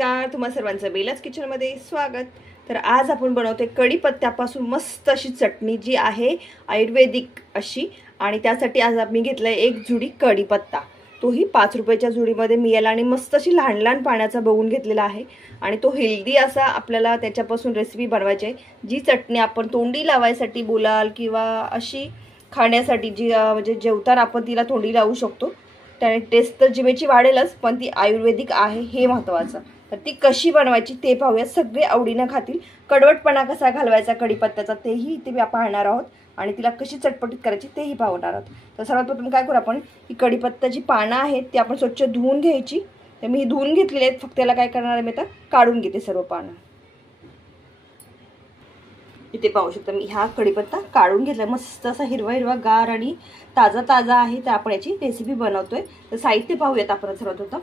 नमस्कार, तुम्हा सर्वांचं बेलाच किचनमध्ये स्वागत। तर आज आपण बनवतोय कढीपत्त्यापासून मस्त अशी चटणी जी आहे आयुर्वेदिक अशी। आणि त्यासाठी आज मी घेतलाय एक जुडी कढीपत्ता, तोही 5 रुपयाच्या जुडीमध्ये मिळाला आणि मस्त अशी लहान लहान पाण्याचा बघून घेतलेला आहे। आणि तो हेल्दी असा आपल्याला त्याच्यापासून रेसिपी बनवायची आहे। जी चटणी आपण तोंडी लावायसाठी बोलाल किंवा अशी खाण्यासाठी जी म्हणजे जेवताना आपण तिला तोंडी लावू शकतो। त्याने टेस्ट तर जिभेची वाढेलच, पण ती आयुर्वेदिक आहे हे महत्त्वाचं। तर ती कशी बनवायची ते पाहूया। सगळे आवडीने खातील। कडवटपणा कसा घालवायचा कढीपत्त्याचा तेही इथे मी पाहणार आहोत आणि तिला कशी चटपटीत करायची तेही पाहणार आहोत। तर सर्वात प्रथम काय करू आपण, ही कढीपत्त्याची पानं आहेत ती आपण स्वच्छ धुवून घ्यायची। तर मी धुवून घेतलेली आहेत, फक्त त्याला काय करणार आहे मी आता काढून घेते सर्व पानं। इथे पाहू शकता मी हा कढीपत्ता काढून घेतला, मस्त असा हिरवा हिरवा गार आणि ताजा ताजा आहे। तर आपण याची रेसिपी बनवतोय। तर साहित्य पाहूयात आपण सर्वात प्रथम।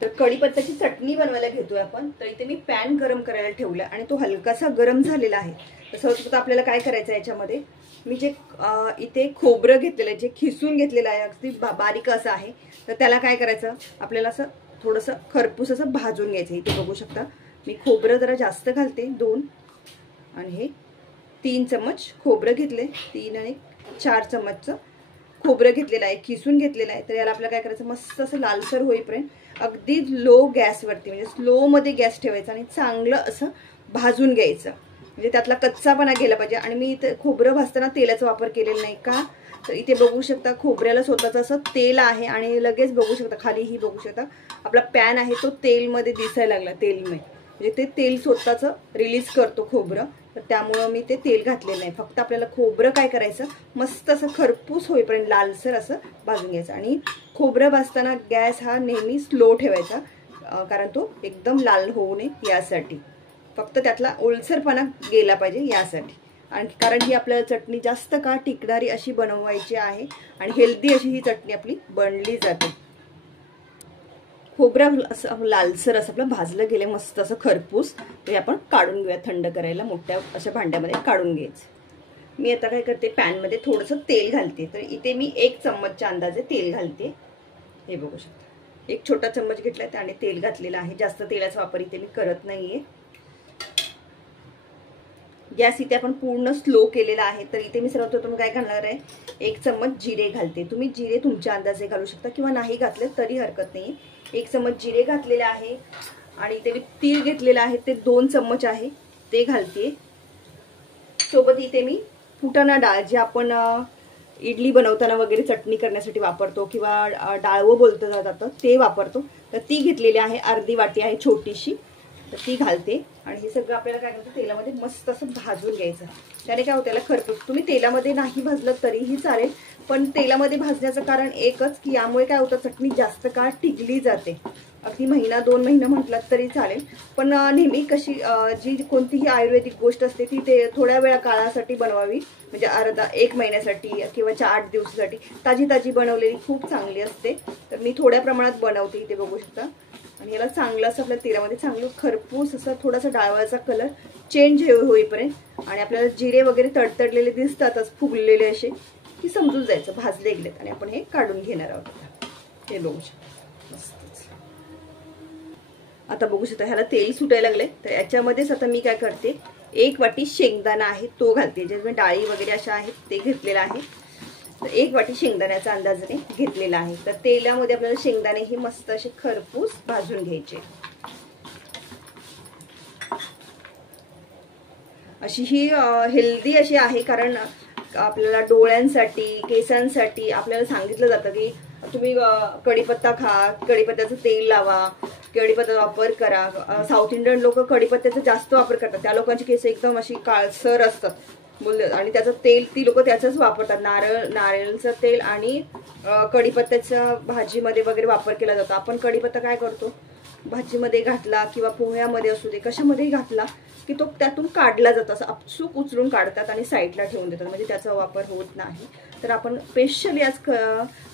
तर कढीपत्त्याची चटणी बनवायला घेतोय आपण। तर इथे मी पॅन गरम करायला ठेवला आणि तो हलकासा गरम झालेला आहे। तर सर्वप्रथम आपल्याला काय करायचं आहे, याच्यामध्ये मी जे इथे खोबरं घेतलेलं आहे, जे खिसून घेतलेलं आहे, अगदी बारीक असं आहे। तर त्याला काय करायचं, आपल्याला असं थोडंसं खरपूस असं भाजून घ्यायचं। इथे बघू शकता मी खोबरं जरा जास्त घालते, 2 आणि हे 3 चम्मच खोबरं घेतले, 3 आणि 4 चम्मचचं खोबरं घेतलेलं आहे, खिसून घेतलेलं आहे। तर याला आपल्याला काय करायचं, मस्त असं लालसर होईपर्यंत अगदी लो गॅसवरती म्हणजे स्लो मध्ये गॅस ठेवायचा आणि चांगलं असं भाजून घ्यायचं। म्हणजे त्यातला कच्चापणा गेला पाहिजे। आणि मी इथे खोबरं भाजताना तेलाचा वापर केलेला नाही का, तर इथे बघू शकता खोबऱ्याला स्वतःचं असं तेल आहे आणि लगेच बघू शकता खालीही बघू शकता आपला पॅन आहे तो तेलमध्ये दिसायला लागला। तेलमय म्हणजे ते तेल स्वतःचं रिलीज करतो खोबरं। तर त्यामुळं मी ते तेल घातलेलं नाही। फक्त आपल्याला खोबरं काय करायचं, मस्त असं खरपूस होईपर्यंत लालसर असं भाजून घ्यायचं। आणि खोबरं भाजताना गॅस हा नेहमी स्लो ठेवायचा, कारण तो एकदम लाल होऊ नये यासाठी। फक्त त्यातला ओलसरपणा गेला पाहिजे यासाठी। आणि कारण ही आपल्याला चटणी जास्त काळ टिकणारी अशी बनवायची आहे आणि हेल्दी अशी ही चटणी आपली बनली जाते। खोबरं असं लालसर असं आपलं भाजलं गेलं मस्त असं खरपूस। ते आपण काढून घेऊया, थंड करायला मोठ्या अशा भांड्यामध्ये काढून घ्यायचं। मी आता काय करते, पॅनमध्ये थोडंसं तेल घालते। तर इथे मी 1 चम्मचच्या अंदाजे तेल घालते। हे बघू शकता 1 छोटा चम्मच घेतलाय त्याने तेल घातलेलं आहे। जास्त तेलाचा वापर इथे मी करत नाहीये। गॅस इथे आपण पूर्ण स्लो केलेला आहे। तर इथे मी सर्वप्रथम काय घालणार आहे, 1 चम्मच जिरे घालते। तुम्ही जिरे तुमच्या अंदाजे घालू शकता किंवा नाही घातले तरी हरकत नाही। 1 चम्मच जिरे घातलेले आहे। आणि इथे मी तीळ घेतलेला आहे, ते 2 चम्मच आहे ते घालते। सोबत इथे मी फुटाणा डाळ, जे आपण इडली बनवताना वगैरे चटणी करण्यासाठी वापरतो किंवा डाळवं बोलतं जातं ते वापरतो, तर ती घेतलेली आहे। अर्धी वाटी आहे छोटीशी, तर ती घालते। आणि हे सगळं आपल्याला काय करायचं, तेलामध्ये मस्त असं भाजून घ्यायचं। त्याने काय होतं, त्याला खरपूस तुम्ही तेलामध्ये नाही भाजलं तरीही चालेल, पण तेलामध्ये भाजण्याचं कारण एकच की यामुळे काय होतं, चटणी जास्त काळ टिकली जाते। अगदी महिना 2 महिना म्हटलात तरी चालेल, पण नेहमी कशी जी कोणतीही आयुर्वेदिक गोष्ट असते ती ते थोड्या वेळा काळासाठी बनवावी, म्हणजे अर्धा 1 महिन्यासाठी किंवा 8 दिवसासाठी ताजी ताजी बनवलेली खूप चांगली असते। तर मी थोड्या प्रमाणात बनवते, इथे बघू शकता। आणि याला चांगलं असं आपल्या तेलामध्ये चांगलं खरपूस असं थोडासा डाळवाचा कलर चेंज होईपर्यंत, आणि आपल्याला जिरे वगैरे तडतडलेले दिसतातच फुगलेले असे, की समजून जायचं भाजले गेलेत। आणि आपण हे काढून घेणार आहोत। हे बघू शकता मस्तच। आता बघू शकता ह्याला तेल सुटायला लागले। तर याच्यामध्येच आता मी काय करते, 1 वाटी शेंगदाणा आहे तो घालते। जे डाळी वगैरे अशा आहेत ते घेतलेला आहे। तर 1 वाटी शेंगदाण्याचा अंदाजाने घेतलेला आहे। तर तेलामध्ये आपल्याला शेंगदाणे ही मस्त असे खरपूस भाजून घ्यायचे। अशी ही हेल्दी अशी आहे, कारण आपल्याला डोळ्यांसाठी केसांसाठी आपल्याला सांगितलं जातं की तुम्ही कढीपत्ता खा, कढीपत्त्याचं तेल लावा, कढीपत्ता वापर करा। साऊथ इंडियन लोक कढीपत्त्याचा जास्त वापर करतात, त्या लोकांची केस एकदम अशी काळसर असतात आणि त्याचं तेल ती लोक त्याचंच वापरतात। नारळाचं तेल आणि कढीपत्त्याच्या भाजीमध्ये वगैरे वापर केला जातो। आपण कढीपत्ता काय करतो, भाजीमध्ये घातला किंवा पोह्यामध्ये असू दे कशामध्येही घातला की तो त्यातून काढला जातो, असं अपसूक उचलून काढतात आणि साईडला ठेवून देतात, म्हणजे त्याचा वापर होत नाही। तर आपण स्पेशली आज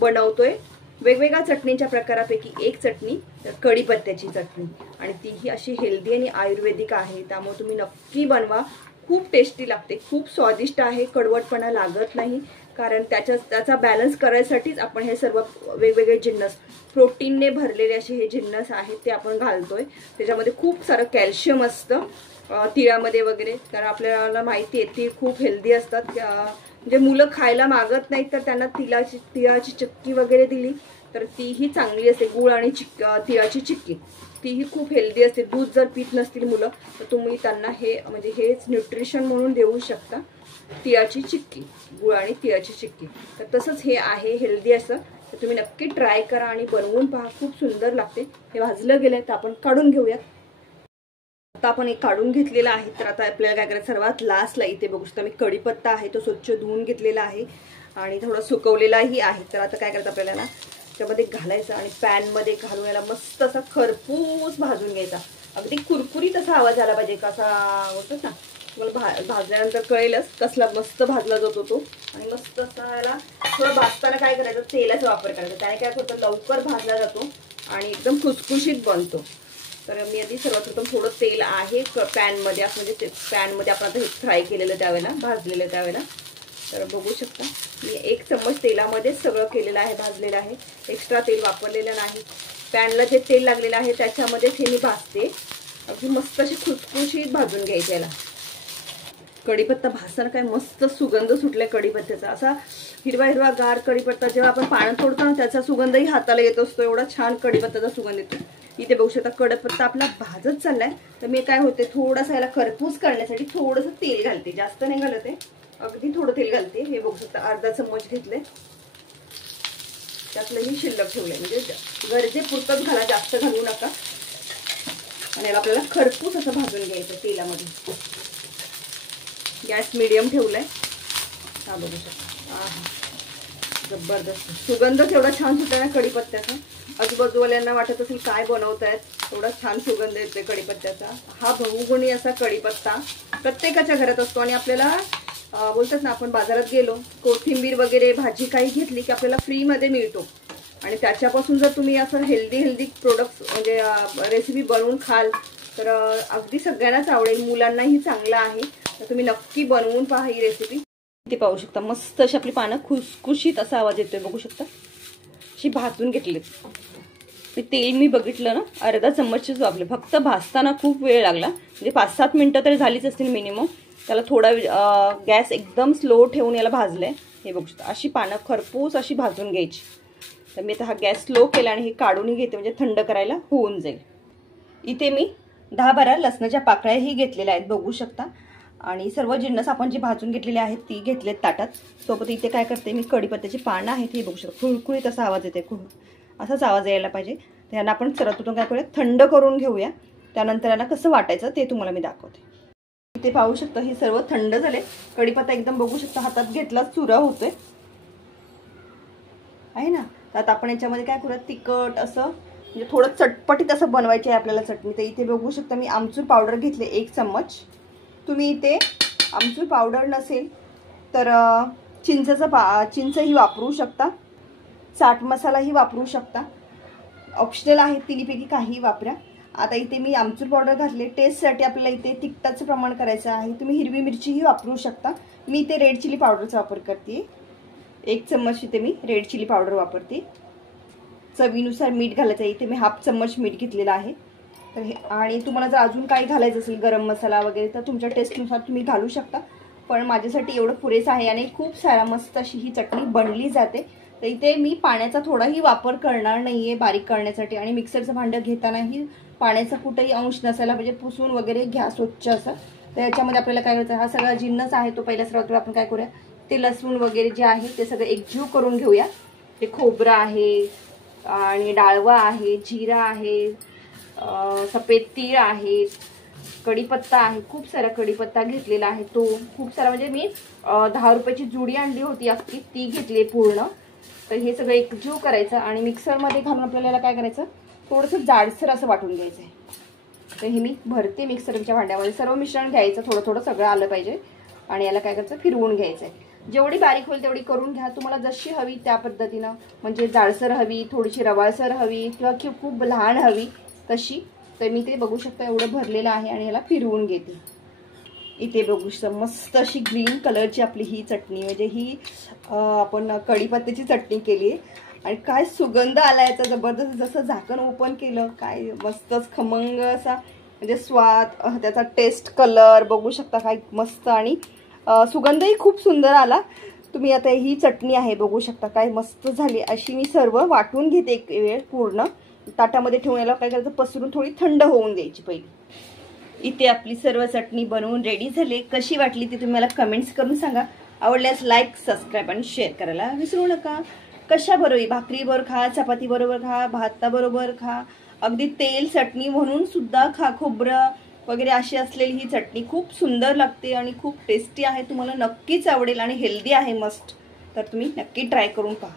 बनवतोय वेगवेगळ्या चटणीच्या प्रकारापैकी एक चटणी, कढीपत्त्याची चटणी। आणि तीही अशी हेल्दी आणि आयुर्वेदिक आहे, त्यामुळे तुम्ही नक्की बनवा। खूप टेस्टी लागते, खूप स्वादिष्ट आहे, कडवटपणा लागत नाही। कारण त्याचा बॅलन्स करायसाठीच आपण हे सर्व वेगवेगळे जिन्नस प्रोटीनने भरलेले असे हे जिन्नस आहेत ते आपण घालतोय। त्याच्यामध्ये खूप सारं कॅल्शियम असतं तिळामध्ये वगैरे, कारण आपल्याला माहिती आहे तीळ खूप हेल्दी असतात। म्हणजे मुलं खायला मागत नाहीत तर त्यांना तिळाची चिक्की वगैरे दिली तर तीही चांगली असते। गुळ आणि तिळाची चिक्की तीही खूप हेल्दी असते। दूध जर पित नसतील मुलं तर तुम्ही त्यांना हे म्हणजे हेच न्यूट्रिशन म्हणून देऊ शकता, तिळाची चिक्की, गुळ आणि तिळाची चिक्की। तर तसंच हे आहे हेल्दी असं, तर तुम्ही नक्की ट्राय करा आणि बनवून पहा, खूप सुंदर लागते। हे भाजलं गेलंय तर आपण काढून घेऊयात। आता आपण एक काढून घेतलेला आहे, तर आता आपल्याला काय करायचं, सर्वात लास्टला इथे बघू शकता मी कढीपत्ता आहे तो स्वच्छ धुवून घेतलेला आहे आणि थोडा सुकवलेलाही आहे। तर आता काय करायचं आपल्याला ना त्यामध्ये घालायचं आणि पॅनमध्ये घालून याला मस्त असा खरपूस भाजून घ्यायचा। अगदी कुरकुरीत असा आवाज आला पाहिजे, कसा होतो ना तुम्हाला भाजल्यानंतर कळेलच कसला मस्त भाजला जातो तो। आणि मस्त असा याला थोडं भाजताना काय करायचं, तेलाचा वापर करायचा, त्याने काय होतं लवकर भाजला जातो आणि एकदम खुसखुशीत बनतो। तर मी आधी सर्वात प्रथम थोडं तेल आहे पॅनमध्ये, म्हणजे ते पॅनमध्ये आपण आता हे फ्राय केलेलं त्यावेळेला, भाजलेलं त्यावेळेला, तर बघू शकता मी 1 चम्मच तेलामध्येच सगळं केलेलं आहे, भाजलेलं आहे, एक्स्ट्रा तेल वापरलेलं नाही। पॅनला जे तेल लागलेलं आहे त्याच्यामध्येच हे मी भाजते, अगदी मस्त अशी खुसखुशीत भाजून घ्यायची याला। कढीपत्ता भाजताना काय मस्त सुगंध सुटलाय कढीपत्त्याचा, असा हिरवा हिरवा गार कढीपत्ता जेव्हा आपण पाण्यात तोडतो ना त्याचा सुगंधही हाताला येत असतो, एवढा छान कढीपत्त्याचा सुगंध येतो। इथे बघू शकता कढीपत्ता आपला भाजत चाललाय, तर मी काय होते थोडासा याला खरपूस करण्यासाठी थोडंसं तेल घालते, जास्त नाही घालते, अगदी थोडं तेल घालते। हे बघू शकता अर्धा चम्मच घेतले, त्यातलंही शिल्लक ठेवलंय, म्हणजे गरजेपुरतंच घाला, जास्त घालू नका। आणि याला आपल्याला खरपूस असं भाजून घ्यायचं तेलामध्ये। गॅस मीडियम ठेवलाय, हा बघू शकता, जबरदस्त सुगंध एवढा छान सुटला ना कढीपत्त्याचा, आजूबाजूवाल्यांना वाटत असेल काय बनवतायत, एवढा छान सुगंध येतोय कढीपत्त्याचा। हा बहुगुणी असा कढीपत्ता प्रत्येकाच्या घरात असतो आणि आपल्याला बोलतात ना आपण बाजारात गेलो कोथिंबीर वगैरे भाजी काही घेतली की आपल्याला फ्री मध्ये मिळतो आणि त्याच्यापासून जर तुम्ही असं हेल्दी प्रोडक्ट्स म्हणजे रेसिपी बनवून खाल तर अगदी सगळ्यांनाच आवडेल, मुलांनाही चांगलं आहे। तर तुम्ही नक्की बनवून पहा ही रेसिपी। इथे पाहू शकता मस्त अशी आपली पानं खुसखुशीत असा आवाज येतोय, बघू शकता अशी भाजून घेतलीत। तेल मी बघितलं ना अर्धा चम्मचच वापरले, फक्त भाजताना खूप वेळ लागला, म्हणजे 5-7 मिनिटं तरी झालीच असतील मिनिमम। त्याला थोडा गॅस एकदम स्लो ठेवून याला भाजलंय, हे बघू शकता अशी पानं खरपूस अशी भाजून घ्यायची। तर मी आता हा गॅस स्लो केला आणि हे काढूनही घेते, म्हणजे थंड करायला होऊन जाईल। इथे मी 10-12 लसणाच्या पाकळ्याही घेतलेल्या आहेत, बघू शकता, आणि सर्व जिन्नस आपण जे भाजून घेतलेले आहेत ती घेतलेत ताटात। सोबत इथे काय करते मी कढीपत्त्याची पानं आहेत, हे बघू शकता कुळकुळीत असा आवाज येते, असाच आवाज यायला पाहिजे। त्यांना आपण सर्वप्रथम काय करूया थंड करून घेऊया, त्यानंतर यांना कसं वाटायचं ते तुम्हाला मी दाखवते। इथे पाहू शकता हे सर्व थंड झाले, कढीपत्ता एकदम बघू शकता हातात घेतला चुरा होतोय आहे ना। तर आता आपण याच्यामध्ये काय करूया तिखट असं म्हणजे थोडं चटपटीत असं बनवायचे आहे आपल्याला चटणी। तर इथे बघू शकता मी आमचूर पावडर घेतले 1 चम्मच। तुम्ही इथे आमचूर पावडर नसेल तर चिंचही वापरू शकता, चाट मसालाही वापरू शकता, ऑप्शनल आहे, तिन्हीपैकी काहीही वापरा। आता इथे मी आमचूर पावडर घातले, टेस्टसाठी आपल्याला इथे तिखटाचं प्रमाण करायचं आहे। तुम्ही हिरवी मिरचीही वापरू शकता, मी इथे रेड चिली पावडरचा वापर करते, 1 चम्मच इथे मी रेड चिली पावडर वापरते। चवीनुसार मीठ घालायचं, इथे मी 1/2 चम्मच मीठ घेतलेला आहे। तर हे आणि तुम्हाला जर अजून काही घालायचं असेल गरम मसाला वगैरे तर तुमच्या टेस्टनुसार तुम्ही घालू शकता, पण माझ्यासाठी एवढं पुरेसं आहे आणि खूप सारा मस्त अशी ही चटणी बनली जाते। तर इथे मी पाण्याचा थोडाही वापर करणार नाहीये बारीक करण्यासाठी, आणि मिक्सरचं भांडं घेतानाही पाण्याचा कुठेही अंश नसायला पाहिजे, पुसून वगैरे घ्या स्वच्छ असं। तर याच्यामध्ये आपल्याला काय करायचं, हा सगळा जिन्नस आहे तो पहिल्या सर्वात आपण काय करूया ते लसूण वगैरे जे आहे ते सगळं एकजीव करून घेऊया। ते खोबरं आहे आणि डाळवा आहे, जिरा आहे, सफेद तीळ आहे, कढीपत्ता आहे, खूप सारा कढीपत्ता घेतलेला आहे तो खूप सारा, म्हणजे मी 10 रुपयाची जुडी आणली होती अख्खी ती घेतली पूर्ण। तर हे सगळं एकजीव करायचं आणि मिक्सरमध्ये घालून आपल्याला काय करायचं थोडंसं जाडसर असं वाटून घ्यायचं आहे। तर हे मी भरते मिक्सरच्या भांड्यामध्ये, सर्व मिश्रण घ्यायचं, थोडं थोडं सगळं आलं पाहिजे आणि याला काय करायचं फिरवून घ्यायचं आहे। जेवढी बारीक होईल तेवढी करून घ्या, तुम्हाला जशी हवी त्या पद्धतीनं, म्हणजे जाडसर हवी, थोडीशी रवाळसर हवी किंवा खूप लहान हवी तशी। तर मी ते बघू शकता एवढं भरलेलं आहे आणि याला फिरवून घेते। इथे बघू शकता मस्त अशी ग्रीन कलरची आपली ही चटणी, म्हणजे ही आपण कढीपत्त्याची चटणी केली आहे आणि काय सुगंध आला याचा जबरदस्त. जसं झाकण ओपन केलं काय मस्तच खमंग असा म्हणजे स्वाद, त्याचा टेस्ट, कलर बघू शकता काय मस्त आणि सुगंधही खूप सुंदर आला. तुम्ही आता ही चटणी आहे बघू शकता काय मस्त झाली. अशी मी सर्व वाटून घेते एक वेळ पूर्ण ताटामध्ये ठेवून याला काय करायचं पसरून थोडी थंड होऊन द्यायची पहिली. इथे आपली सर्व चटणी बनवून रेडी झाली. कशी वाटली ती तुम्ही मला कमेंट्स करून सांगा. आवडल्यास लाईक, सबस्क्राईब आणि शेअर करायला विसरू नका. कशाबरोबर, भाकरीबरोबर खा, चपाती बरोबर खा, भाताबरोबर खा, अगदी तेल चटणी म्हणून सुद्धा खा. खोबरं वगैरे अशी असलेली ही चटणी खूप सुंदर लागते आणि खूप टेस्टी आहे. तुम्हाला नक्कीच आवडेल आणि हेल्दी आहे मस्त. तर तुम्ही नक्की ट्राय करून पहा.